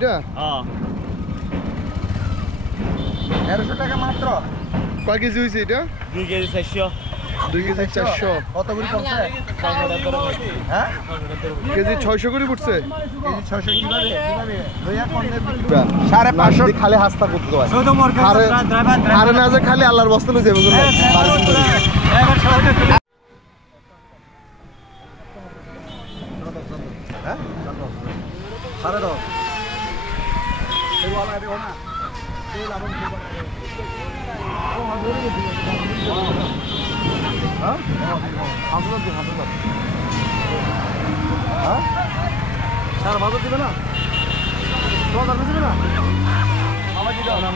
1300 টাকা মাত্র। কয় কেজি হয়েছে এটা? 2 কেজি 400। 2 কেজি 400। কত করে পড়ছে? হ্যাঁ কেজি 600 করে পড়ছে। কেজি 600 কিভাবে লইয়া কোনে 550 খালি হাস্তা করতে হয়। শুধু মোর কাছে ড্রাইভার আরে না যে খালি আল্লাহর বস্তা লই যাবে কোন বাড়ি দিন ড্রাইভার সহজে হ্যাঁ সাড়ে 10 এই वाला রে না এই লাবণ ও হাজারে দিবে হ্যাঁ হাজার দিবে হ্যাঁ স্যার বাজার দিবে না বাজার দিবে না আমার কি দাও না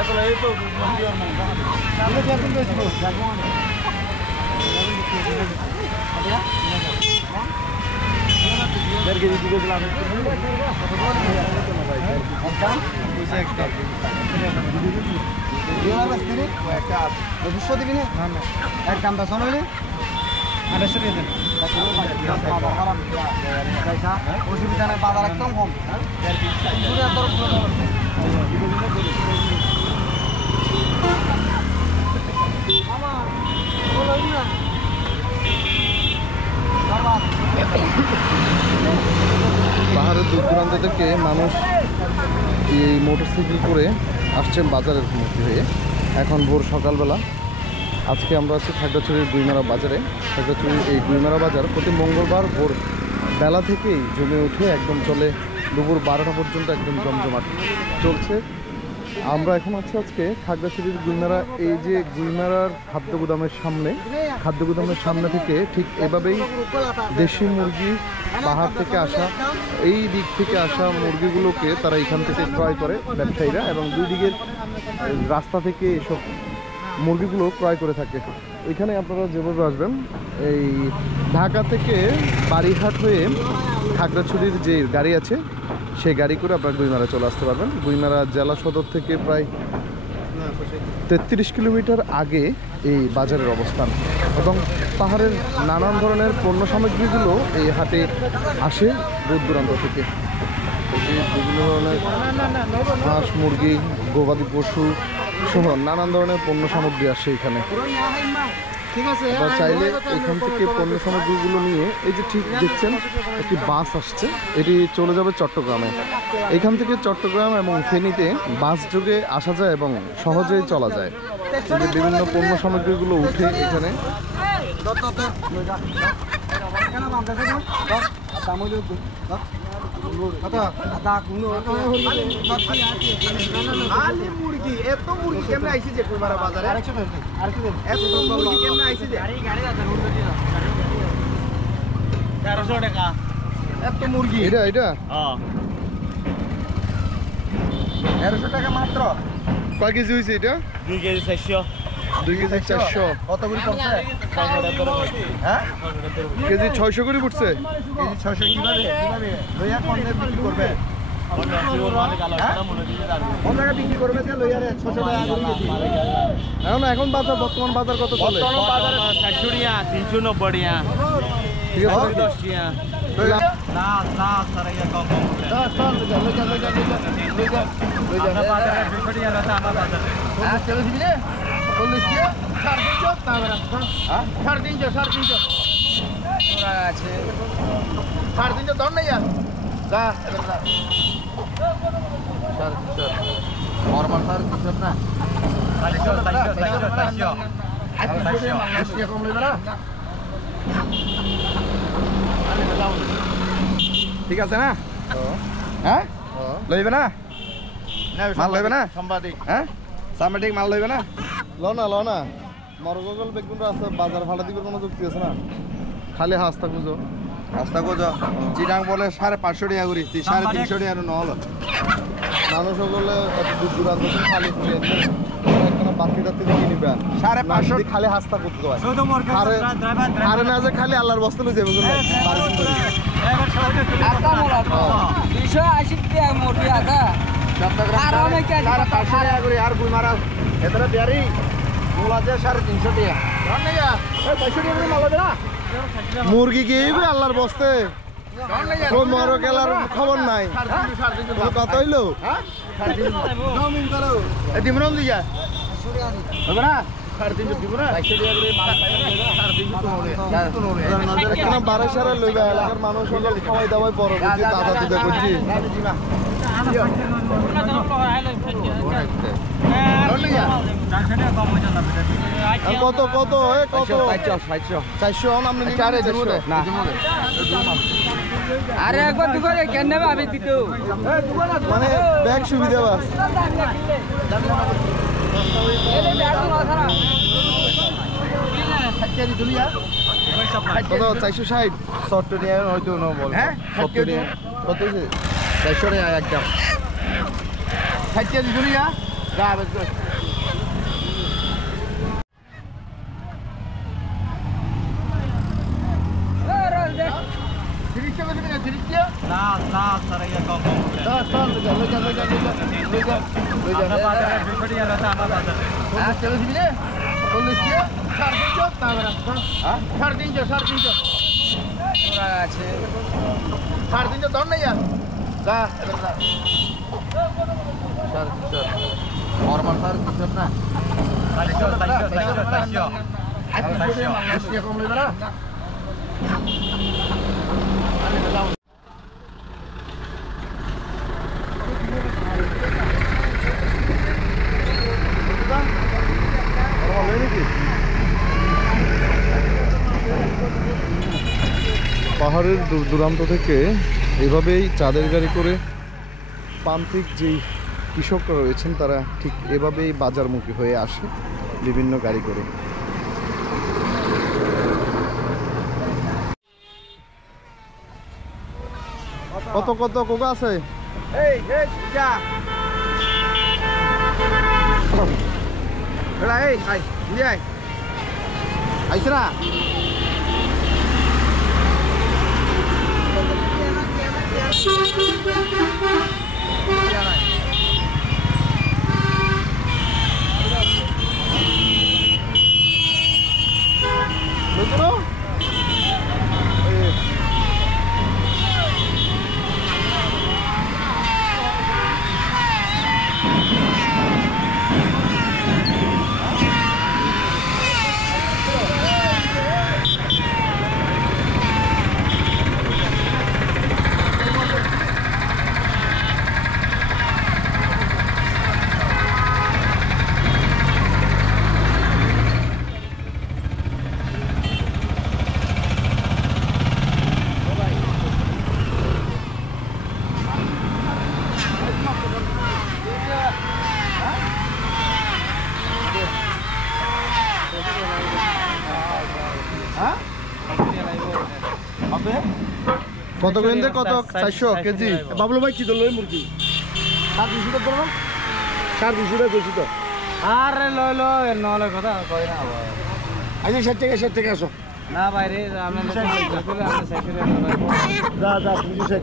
এত এই তো মন্দির মন সামনে কেমন হয়েছিল দেখো না দেড় কেজি দিকে দিলাম দিবি না এক কামটা শোনো 2800 দিয়ে দেন অসুবিধা নাই বাজার একদম কম পাহাড়ের দূর দূরান্ত থেকে মানুষ এই মোটরসাইকেল করে আসছেন বাজারের মুখী হয়ে। এখন ভোর সকালবেলা। আজকে আমরা আছি খাগড়াছড়ির গুইমারা বাজারে। খাগড়াছড়ির এই গুইমারা বাজার প্রতি মঙ্গলবার ভোর বেলা থেকেই জমে উঠে একদম চলে দুপুর 12টা পর্যন্ত একদম জমজমাট চলছে। আমরা এখন আছি আজকে খাগড়াছড়ির গুইমারা, এই যে গুইমারার খাদ্য গুদামের সামনে থেকে ঠিক এভাবেই দেশি মুরগি পাহাড় থেকে আসা, এই দিক থেকে আসা মুরগিগুলোকে তারা এখান থেকে ক্রয় করে ব্যবসায়ীরা, এবং দুই দিকের রাস্তা থেকে এসব মুরগিগুলো ক্রয় করে থাকে। এখানে আপনারা যেভাবে আসবেন, এই ঢাকা থেকে বাড়িহাট হয়ে খাগড়াছড়ির যে গাড়ি আছে সেই গাড়ি করে আপনারা গুইমারা চলে আসতে পারবেন। গুইমারা জেলা সদর থেকে প্রায় 33 কিলোমিটার আগে এই বাজারের অবস্থান, এবং পাহাড়ের নানান ধরনের পণ্য সামগ্রীগুলো এই হাটে আসে দূর দূরান্ত থেকে। বিভিন্ন ধরনের হাঁস মুরগি গবাদি পশু সহ নানান ধরনের পণ্য সামগ্রী আসে এখানে। আপনারা চাইলে এখান থেকে পণ্য সামগ্রীগুলো নিয়ে, এই যে ঠিক দেখছেন একটি বাস আসছে, এটি চলে যাবে চট্টগ্রামে। এখান থেকে চট্টগ্রাম এবং ফেনীতে বাস যোগে আসা যায় এবং সহজেই চলা যায়। যে বিভিন্ন পণ্য সামগ্রীগুলো উঠে এখানে মুরগি এত মুরগি কেমনে আইছে যে কুমারা বাজারে এত মুরগি কেমনে আইছে যে 1300 টাকা এত মুরগি এটা হ্যাঁ 1300 টাকা মাত্র। কয় কেজি হয়েছে এটা? 2 কেজি 400। 2 কেজি 400। কত করে পড়ছে? হ্যাঁ কেজি 600 করে পড়ছে। কেজি 600 কিভাবে লইয়া কোনে বিক্রি করবে? বিক্রি করবে যে লইয়া 600 টাকা করে কেজি। এখন বাজার, বর্তমান বাজার কত চলে? বর্তমান বাজারে 400 টাকা 390 টাকা। ঠিক আছে 10 টাকা না স্যার এটা কম হবে। আমরা বাজারে 200 টাকা আছে আমার বাজারে। হ্যাঁ চলে দিবি রে 40 টাকা 350 তারপরে হ্যাঁ 350 তোরা আছে 350 ধর না यार যা এবার যা 350 নরমাল 350 না 400 কম লইবে না। ঠিক আছে না? হ্যাঁ লইবে না মাল লইবে না সাংবাদিক? হ্যাঁ সাংবাদিক মাল লইবে না? ল না মরগল বেগুন আছে, বাজার ভাড়া দিবার কোনো যুক্তি আছে না? খালি হাস্তা খুঁজো চিটাং বলে 550 টাকা করি 350 টাকা নহলো মানুষ বলে দূর দূরান্ত থেকে খালি খুঁজে এখানে বাকিটা থেকে কিনিবেন 550 খালি হাস্তা করতে হয়। শুধু মোর কাছে ড্রাইভার আরে না যে খালি আল্লাহর বস্তা লই যাবে কোন বাড়ি দিন ড্রাইভার সহজে 280 টাকা মুরগি আছে চট্টগ্রাম আর অনেক আছে 550 টাকা করি আর গুইমারা এতটা বিয়ারি মোলা যে 350 টাকা ধর না यार 500 টাকা করে মাল হবে না মুরগি কি আল্লাহর বস্তে কোন বড় খেলার খবর নাই কত হইলো দিমরম দিয়া হবে না 350 দিব না 12 লইবা এলাকার মানুষ খাওয়াই দাওয়াই বড় বুঝি দাদা দিদা করছি কত কত কত 400 আপনি আরে একবার দুবারে কেন নেবে আমি দিত মানে ব্যাগ সুবিধা বাস কত 460 70 নিয়ে হয়তো ন বল হ্যাঁ 70 নিয়ে কত হইছে 400 টাকা একদম 60 কেজি দুলিয়া যা বেশ পাহাড়ের দূর দূরান্ত থেকে এভাবেই চাঁদের গাড়ি করে প্রান্তিক যেই কৃষকরা রয়েছেন তারা ঠিক এভাবেই বাজারমুখী হয়ে আসে বিভিন্ন গাড়ি করে। কত কত কোকা আছে আইছে না কত কেন্দে কত 400 কেজি বাবলু ভাই কি দল মুরগি 200 টাকা দাও 250 টাকা বেশি তো আরে লয় লয় নলে কথা কই না আজ 60 টাকা আসো না বাইরে আমরা যা যা 260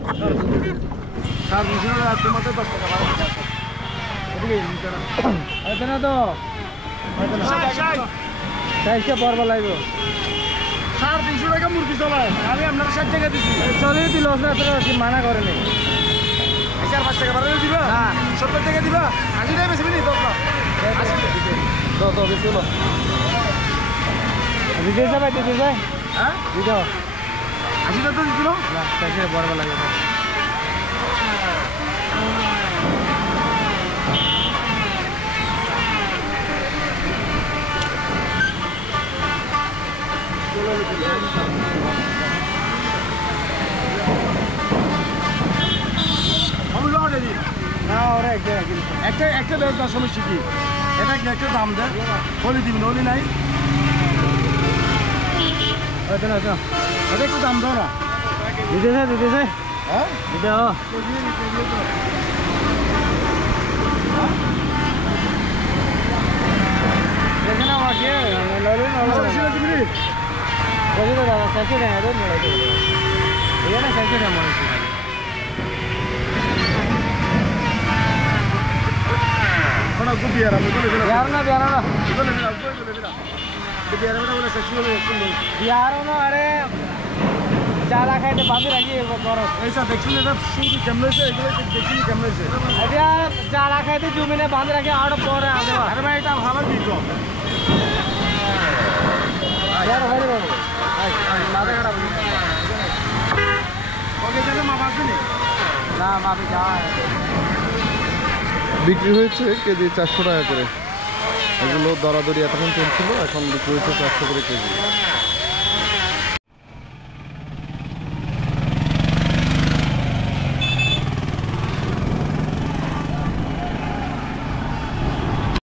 টাকা তোমাদের 10 টাকা এদিকে আছে না তো চাইছে পড়বা লাগবে 350 টাকা মুরগি চলায় আমি আপনারা 60 টাকা দিছি চলে দিল কি মানা করে নেই 5 টাকা বাড়ালে দিবা হ্যাঁ 70 টাকা দিবা আজি টাকা বেশি নি 10 দাও দাও বেশি হলো দিতে যাবে দিতে যায় হ্যাঁ দিতো 80 টাকা দিছিল না চাইছে পড়বা লাগবে একটা ব্যবস্থা সমস্যা কি এটা একটা দাম দেয় হলি দিবি হলি নাই এটা একটু দাম দাও না দিতে যায় হ্যাঁ দিতে দেখে না আমাকে ললে দিবি কত দাদা চাইছে না এর নলে এখানে চাইছে না মনে হচ্ছে বড় গুবিয়ার আমি বলে দিলাম বিয়ার না বলে দিলাম বিয়ার বলে শেষ হলো একটু বিয়ার না আরে জ্বালা খাইতে বাঁধে রাখি খরচ এইসব দেখছেন এটা শুধু কেমন হয়েছে এগুলো দেখছেন কেমন হয়েছে এটা জ্বালা খাইতে জমিনে বাঁধে রাখি আরো পরে আনতে আরে ভাই এটা ভালো দিত মাথা খারাপ ওকে যেন মাপ আসেনি না মাপে যাওয়া বিক্রি হয়েছে কেজি 400 টাকা করে। এগুলো দরাদরি এতক্ষণ চলছিল, এখন বিক্রি হয়েছে 400 করে কেজি।